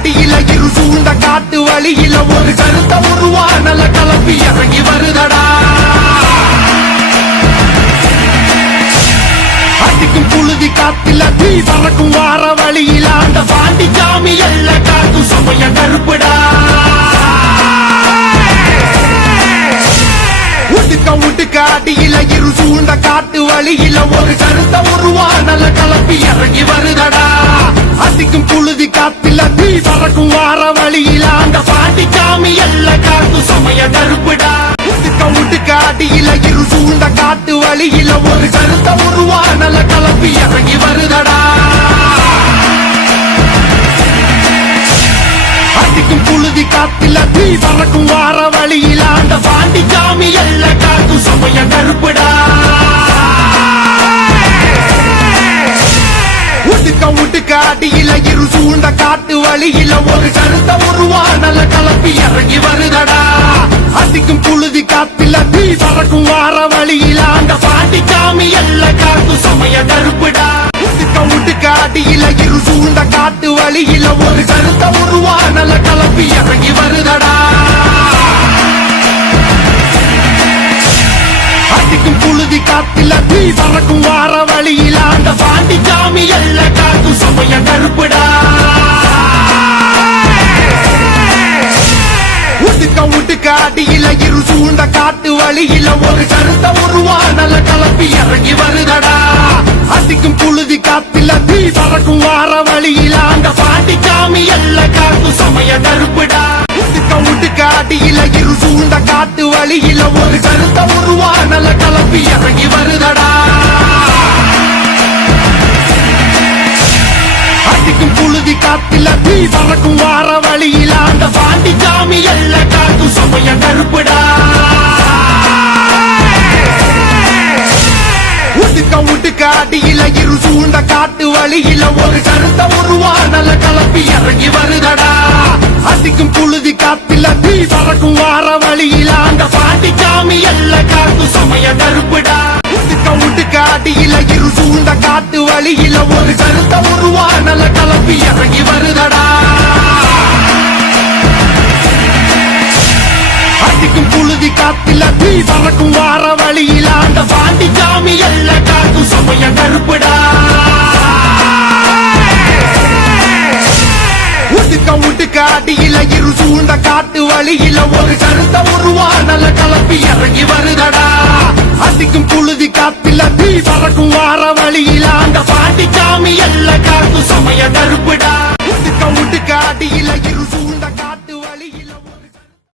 அடியில இரு சூழ்ந்த காட்டு வழியில ஒரு கருத்த உருவானல கலப்பி இறங்கி வருதடா. அடிக்கும் புழுதி காத்தில தீ பறக்கும் வார வழியில அந்த பாண்டி சாமி எல்ல காத்து சமய கருப்புடா. உடுக்க அடியில இரு சூழ்ந்த காட்டு வழியில ஒரு கருத்த உருவானல கலப்பி இறங்கி வருதடா. அடிக்கும் புழுதி காத்தில தீ பறக்கும் வார வழியில அந்த பாண்டி சாமி எல்ல காத்து சமய கருப்புடா. உடுக்க அடியில இரு சூழ்ந்த காட்டு வழியில ஒரு கருத்த உருவானல கலப்பி இறங்கி வருதடா. அடிக்கும் புழுதி காத்தில தீ பறக்கும் வார வழியில அந்த பாண்டி சாமி எல்ல காத்து சமய கருப்புடா. உடுக்க அடியில இரு சூழ்ந்த காட்டு வழியில ஒரு கருத்த உருவானல கலப்பி இறங்கி வருதடா. அடிக்கும் புழுதி காத்தில தீ பறக்கும் வார வழியில அந்த பாண்டி சாமி எல்ல காத்து சமய கருப்புடா. உடுக்க அடியில இரு சூழ்ந்த காட்டு வழியில ஒரு கருத்த உருவானல கலப்பி இறங்கி வருதடா. அடிக்கும் புழுதி காத்தில தீ பறக்கும் வார வழியில அந்த பாண்டி சாமி எல்ல காத்து சமய கருப்புடா. உடுக்க அடியில இரு சூழ்ந்த காட்டு வழியில ஒரு கருத்த உருவானல கலப்பி இறங்கி வருதடா. அடிக்கும் புழுதி காத்தில தீ பறக்கும் வார வழியில அந்த பாண்டி சாமி எல்ல காத்து சமய கருப்புடா. உடுக்க அடியில இரு சூழ்ந்த காட்டு வழியில ஒரு கருத்த உருவானல கலப்பி இறங்கி வருதடா. அடிக்கும் புழுதி காத்தில தீ பறக்கும் வார வழியில அந்த பாண்டி சாமி எல்ல காத்து சமய கருப்புடா. உடுக்க அடியில இரு சூழ்ந்த காட்டு வழியில ஒரு கருத்த உருவானல கலப்பி இறங்கி வருதடா. அடிக்கும் புழுதி காத்தில தீ பறக்கும் வார வழியில அந்த பாண்டி சாமி எல்ல காத்து சமய கருப்புடா. உடுக்க அடியில இரு சூழ்ந்த காட்டு வழியில ஒரு கருத்த உருவானல கலப்பி இறங்கி வருதடா. அடிக்கும் புழுதி காத்தில தீ பறக்கும் வார வழியில அந்த பாண்டி சாமி எல்ல காத்து சமய கருப்புடா. உடுக்க அடியில இரு சூழ்ந்த காட்டு வழியில ஒரு கருத்த உருவானல கலப்பி இறங்கி வருதடா. அடிக்கும் புழுதி காத்தில தீ பறக்கும் வார வழியில அந்த பாண்டி சாமி எல்ல காத்து சமய கருப்புடா.